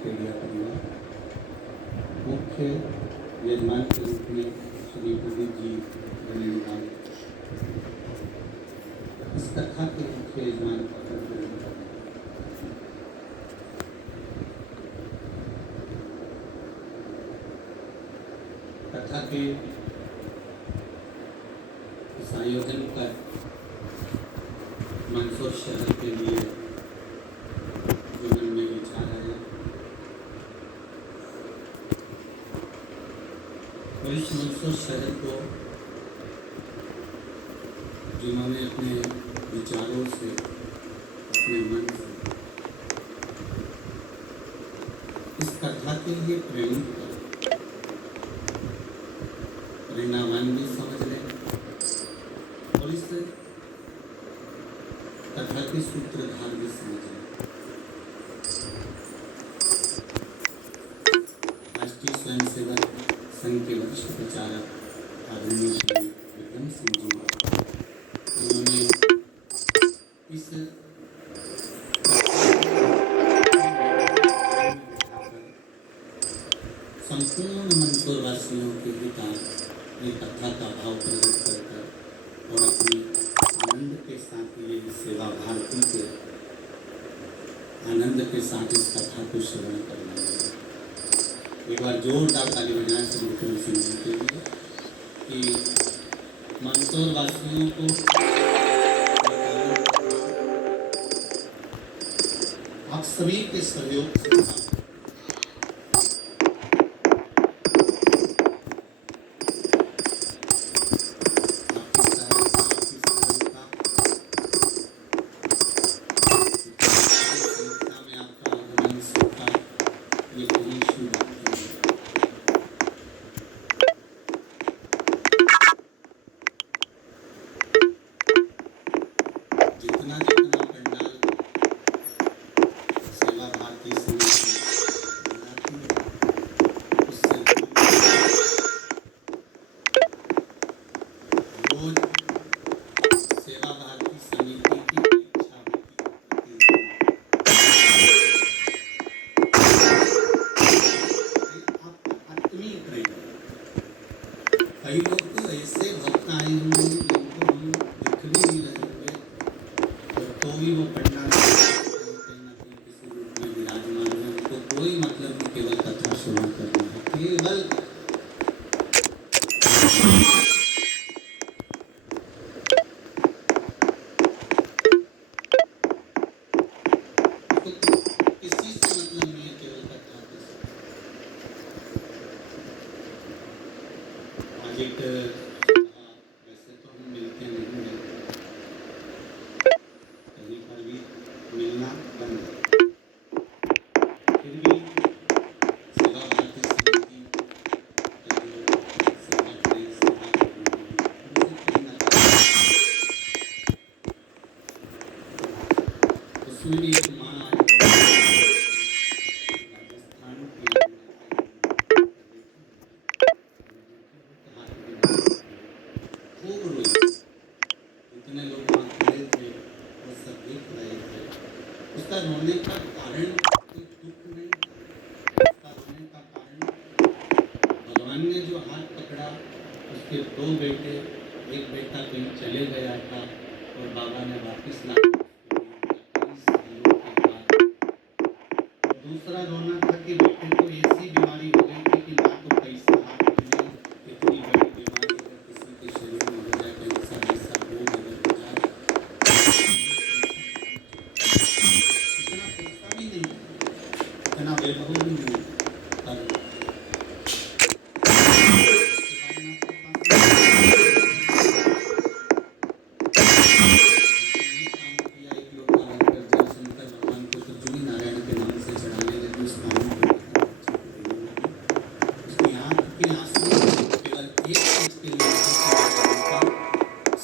केडिया परिवार, मुख्य यजमान के रूप में श्री प्रदीप जी रहने वाले, इस कथा के मुख्य यजमान कथा के इस आयोजन पर मंदसौर शहर के लिए जो मन में विचार आया, और इस मंदसौर शहर को जिन्होंने अपने विचारों से, अपने मन से इस कथा के लिए प्रेरित कर परिणामवान भी समझ लें और इस कथा के सूत्रधार भी समझ लें। राष्ट्रीय स्वयंसेवक संघ के वरिष्ठ प्रचारक आदरणीय श्री विक्रम सिंह जी, उन्होंने इस संपूर्ण मंदसौर वासियों के हितार्थ ये कथा का भाव प्रकट कर और अपनी आनंद के साथ ये सेवा भारती के आनंद के साथ इस कथा को श्रवण करना है। एक बार जोरदार ताली बजाएं श्री विक्रम सिंह जी के लिए कि मंदसौर वासियों को आप सभी के सहयोग से कई लोग तो ऐसे भक्त आए हुए हैं जिनको हम दिख भी नहीं रहे हुए, तो भी वो पंडाल कहीं ना कहीं किसी रूप में विराजमान है। उनको कोई मतलब नहीं, केवल कथा श्रवण करना है, केवल किसी से मतलब नहीं है, केवल कथा के आज एक वैसे तो हम मिलते नहीं हैं, कहीं पर भी मिलना बंद है, फिर भी सेवा भारती समिति का जो संगठन है, सेवा करने उनसे कहीं ना कहीं उसमें भी एक माँ राजस्थान की खूब रोई। जितने लोग वहाँ खड़े थे वो सब देख रहे थे। उसका रोने का कारण कोई दुख नहीं था, उसका रोने का कारण भगवान ने जो हाथ पकड़ा, उसके दो बेटे, एक बेटा कहीं चले गया था और बाबा ने वापिस ला दूसरा रोना था कि बेटे को ऐसी बीमारी हो गई थी कि ना तो पैसा हाथ में, इतनी बड़ी बीमारी अगर किसी के शरीर में हो जाए, कैंसर ऐसा रोग अगर हो जाए, इतना पैसा भी नहीं, इतना वैभव भी नहीं, पर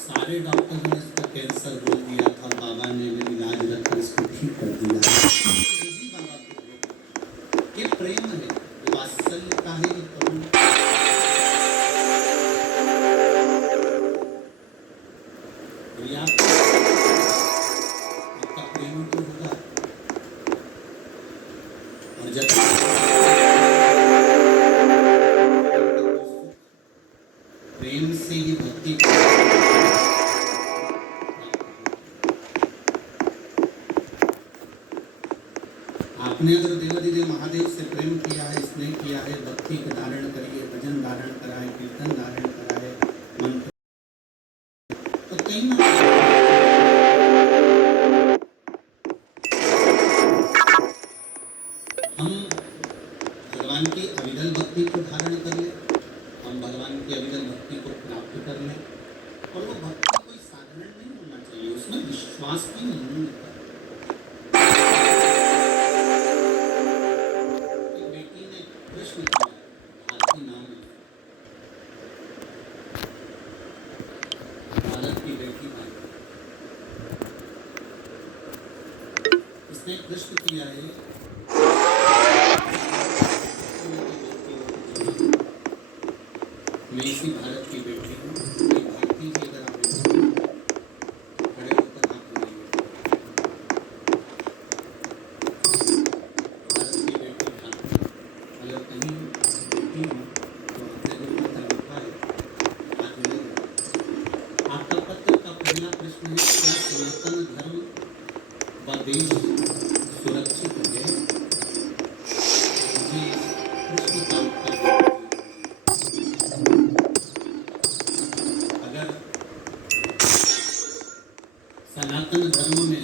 सारे डॉक्टरों ने इसका कैंसर बोल दिया था, बाबा ने इलाज रखकर इसको ठीक कर दिया। यही बाबा को ये प्रेम है, वात्सल्य का है, ये करुण आपका प्रेम तो होगा, और जब प्रेम से ये भक्ति आपने अगर देवादिदेव महादेव से प्रेम किया है, स्नेह किया है, भक्ति के धारण करिए, भजन धारण कराए, कीर्तन धारण कराए, मंत्र, तो कहीं ना हम भगवान की अविरल भक्ति को धारण कर ले, हम भगवान की अविरल भक्ति को प्राप्त कर लें। और वो भक्ति कोई साधारण नहीं होना चाहिए, उसमें विश्वास भी नहीं होना चाहिए। भारत की बेटी है, इसने कृष्ण किया है, मैं इसी भारत की बेटी हूँ। भारती जी अगर आप खड़े होकर हाथ मिलाइए। भारत की बेटी भारती, अगर कहीं बेटी हूँ तो आपने जो पत्र लिखा है हाथ मिलाइए। आपका पत्र का पहला प्रश्न है, क्या सनातन धर्म व देश सुरक्षित है? मुझे प्रश्न का उत्तर अगर सनातन धर्म में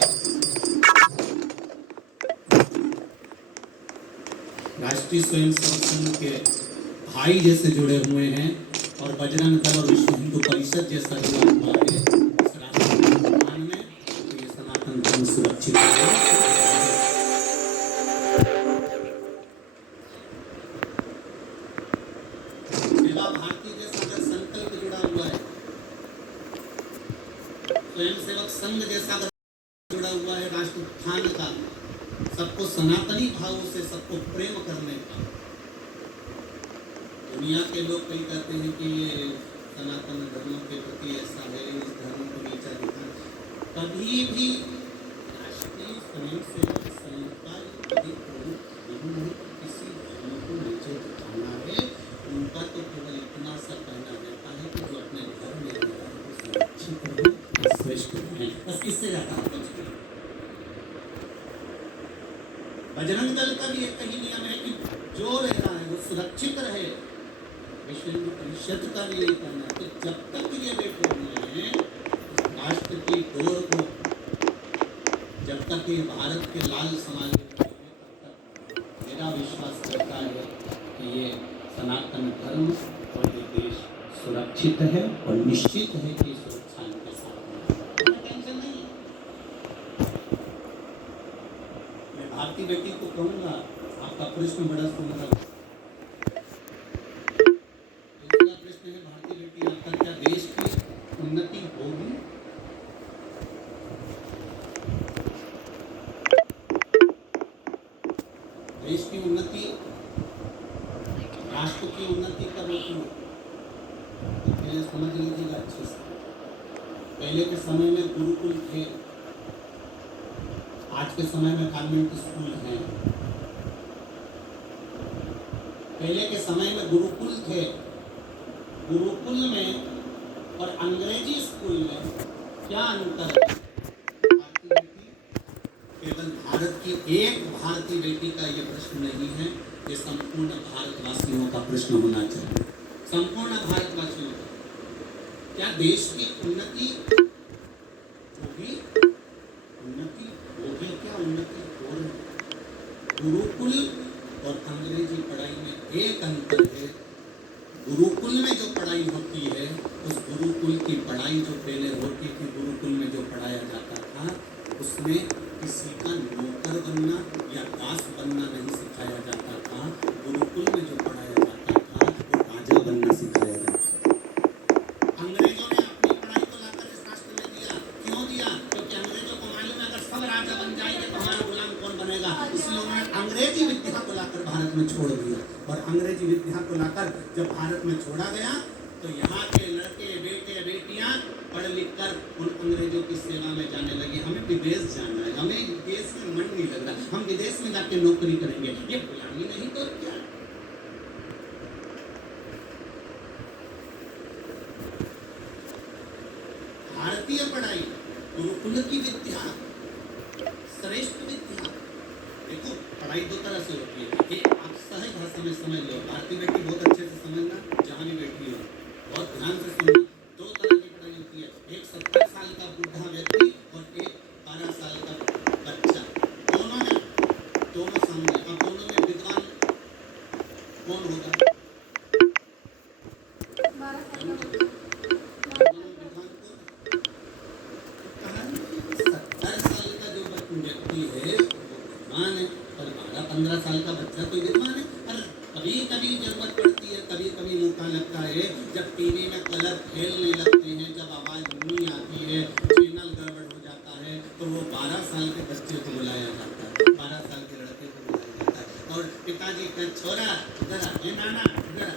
राष्ट्रीय स्वयंसेवक संघ के भाई जैसे जुड़े हुए हैं और बजरंग दल और विश्व हिंदू परिषद जैसा जुड़ा हुआ है इस राष्ट्रीय निर्माण में, तो ये सनातन धर्म सुरक्षित है। सेवा भारती जैसा अगर संकल्प जुड़ा हुआ है, स्वयंसेवक संघ जैसा जुड़ा हुआ है, राष्ट्र उत्थान का, सबको सनातनी भाव से सबको प्रेम करने का। दुनिया के लोग कई कहते हैं कि ये सनातन धर्म के प्रति ऐसा है, इस धर्म को नीचा दिखा। कभी भी राष्ट्रीय स्वयंसेवक संघ का कभी प्रमुख नहीं है किसी धर्म को नीचे दिखाना है। उनका तो केवल इतना सा कहना रहता है कि जो अपने घर में सुरक्षित रहे, श्रेष्ठ रहे, बस इससे ज्यादा कुछ नहीं। बजरंग दल का भी एक ही नियम है कि जो रह रहा है वो सुरक्षित रहे। विश्व हिंदू परिषद का भी यही कहना है कि जब तक ये बैठे हुए हैं राष्ट्र की डोर को, जब तक ये भारत के लाल समाज में तब तक मेरा विश्वास करता है कि ये सनातन धर्म और ये देश सुरक्षित है और निश्चित है कि सुरक्षा इनके साथ टेंशन नहीं है। मैं भारतीय बेटी को कहूँगा, आपका प्रश्न बड़ा सुंदर। दूसरा प्रश्न है, भारतीय बेटी आपका क्या देश की उन्नति होगी? देश की उन्नति, राष्ट्र की उन्नति का रोकना, पहले समझ लीजिएगा अच्छे से। पहले के समय में गुरुकुल थे, आज के समय में कॉन्वेंट स्कूल हैं। पहले के समय में गुरुकुल थे, गुरुकुल में और अंग्रेजी स्कूल में क्या अंतर है? भारतीय बेटी, केवल भारत की एक भारतीय बेटी का ये प्रश्न नहीं है, ये संपूर्ण भारतवासियों का प्रश्न होना चाहिए। संपूर्ण भारतवासियों का क्या देश की उन्नति होगी? उन्नति होगी क्या? उन्नति हो रही। गुरुकुल और अंग्रेजी पढ़ाई में एक अंतर है। गुरुकुल में जो पढ़ाई होती है, उस गुरुकुल की पढ़ाई जो पहले होती थी, गुरुकुल में जो पढ़ाया जाता था, उसमें किसी का नौकर बनना या दास बनना नहीं सिखाया जाता था। गुरुकुल में जो पढ़ाया जाता था वो राजा बनना सिखाया जाता था। अंग्रेजों ने अपनी पढ़ाई को लाकर इस राष्ट्र में दिया। क्यों दिया? क्योंकि अंग्रेजों को मालूम है अगर सब राजा बन जाएंगे तो हमारा गुलाम कौन बनेगा। इसलिए उन्होंने अंग्रेजी विद्या को लाकर भारत में छोड़ दिया। और अंग्रेजी विद्या को लाकर जब भारत में छोड़ा गया तो यहाँ के लड़के बेटे बेटियां पढ़ लिख कर उन अंग्रेजों की सेवा में जाने लगे। हमें विदेश जाना है, हमें देश में मन नहीं लग रहा, हम विदेश में जाके नौकरी करेंगे। ये गुलामी नहीं तो क्या? भारतीय पढ़ाई गुरुकुल की विद्या, श्रेष्ठ विद्या। देखो पढ़ाई दो तरह से होती है, एक आप सहज भाषा में समझ लो, भारतीय बेटी बहुत अच्छे से समझना, जहाँ भी बैठी हो बहुत ध्यान से सुनना। दो तरह की पढ़ाई होती है, एक 70 साल का बुढ़ा व्यक्ति और एक 12 साल का बच्चा। दोनों सामने, अब दोनों में विद्वान कौन होगा? 12 साल का बच्चा। विद्वान कौन? 70 साल का जो व्यक्ति है विद्वान है, और 12-15 साल का बच्चा कोई विद्वान है? अरे कभी कभी जरूरत पड़ती है, कभी कभी मौका लगता है, जब टीवी में कलर खेलने लगते हैं, जब आवाज नहीं आती है, चैनल गड़बड़ हो जाता है, तो वो 12 साल के बच्चे को बुलाया जाता है, 12 साल के लड़के को बुलाया जाता है, और पिताजी का छोरा इधर आ, ये नाना इधर आ,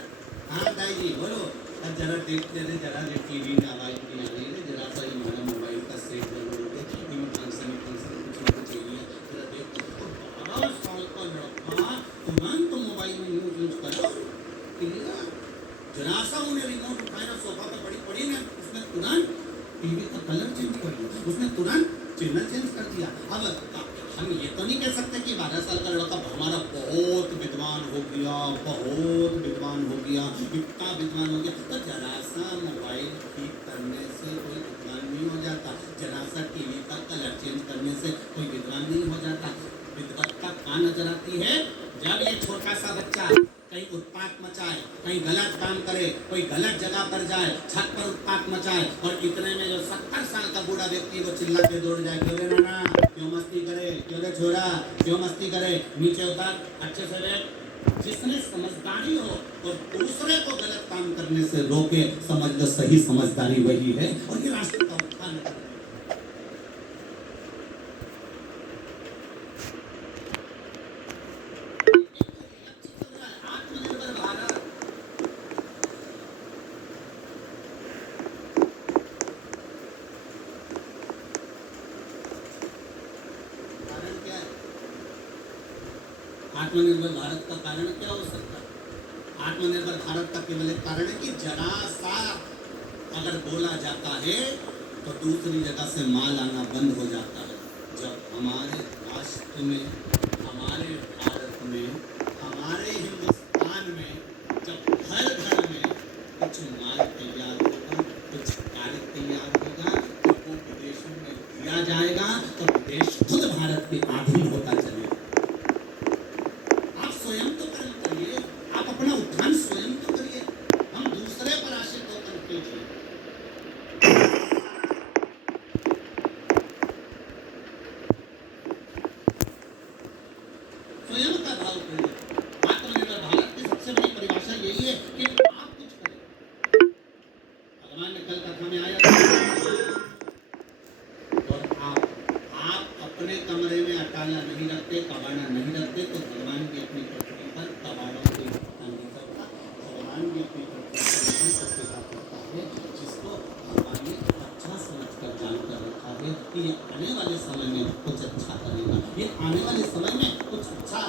हाँ दाई जी बोलो, अब जरा देखते रहे, जरा जो टीवी में आवाज नहीं आ रही है, जरा सा हमारा मोबाइल का सेट गड़बड़ हो गया, फंक्शन कुछ ना कुछ चाहिए, जरा देखते। 12 साल का लड़का तुरंत मोबाइल में न्यूज यूज करा, जरा सा उन्हें रिमोट उठाया, सोफा पे पड़ी पड़ी ने उसने तुरंत टीवी का कलर चेंज कर दिया, उसने तुरंत चैनल चेंज कर दिया। अब हम ये तो नहीं कह सकते कि 12 साल का लड़का हमारा बहुत विद्वान हो गया, बहुत विद्वान हो गया, इतना विद्वान हो गया। तो जरा सा मोबाइल ठीक करने से कोई विद्वान नहीं हो जाता, जरा सा टीवी का कलर चेंज करने से कोई विद्वान नहीं हो जाता। विद्वत्ता कहाँ नजर आती है? जब ये छोटा सा बच्चा कहीं उत्पात मचाए, कहीं गलत काम करे, कोई गलत जगह पर जाए, छत पर उत्पात मचाए, और इतने में जो 70 साल का बूढ़ा व्यक्ति वो चिल्ला के दौड़ जाए, क्यों रे नाना, क्यों मस्ती करे, क्यों रे छोरा, क्यों मस्ती करे, नीचे उतर, अच्छे से बैठ। जिसने समझदारी हो और दूसरे को गलत काम करने से रोके, समझ लो सही समझदारी वही है, और ये राष्ट्र का उत्थान है। आत्मनिर्भर भारत का कारण क्या हो सकता है? आत्मनिर्भर भारत का केवल एक कारण है कि जरा सा अगर बोला जाता है तो दूसरी जगह से माल आना बंद हो जाता है। जब हमारे राष्ट्र में, हमारे भारत में, हमारे हिंदुस्तान में, जब घर घर में कुछ माल तैयार होगा, कुछ कार्य तैयार होगा, तो वो विदेशों में दिया जाएगा, तो विदेश खुद भारत के अधीन होता चलेगा। स्वयं तो कर्म करिए, आप अपना उत्थान स्वयं तो करिए, हम दूसरे पर आश्रित होकर क्यों जिए? स्वयं का भाव करिए। आत्मनिर्भर भारत की सबसे बड़ी परिभाषा यही है कि आप कुछ करें। भगवान ने कल कथा में आया और आप अपने कमरे में अटाला नहीं रखते, कबाड़ा नहीं रखते, तो भगवान भी अपनी पृथ्वी पर कबाड़ों को इकट्ठा नहीं करता। भगवान भी अपनी पृथ्वी करता है, जिसको भगवान ने अच्छा समझकर जानकर रखा है कि ये आने वाले समय में कुछ अच्छा करेगा, ये आने वाले समय में कुछ अच्छा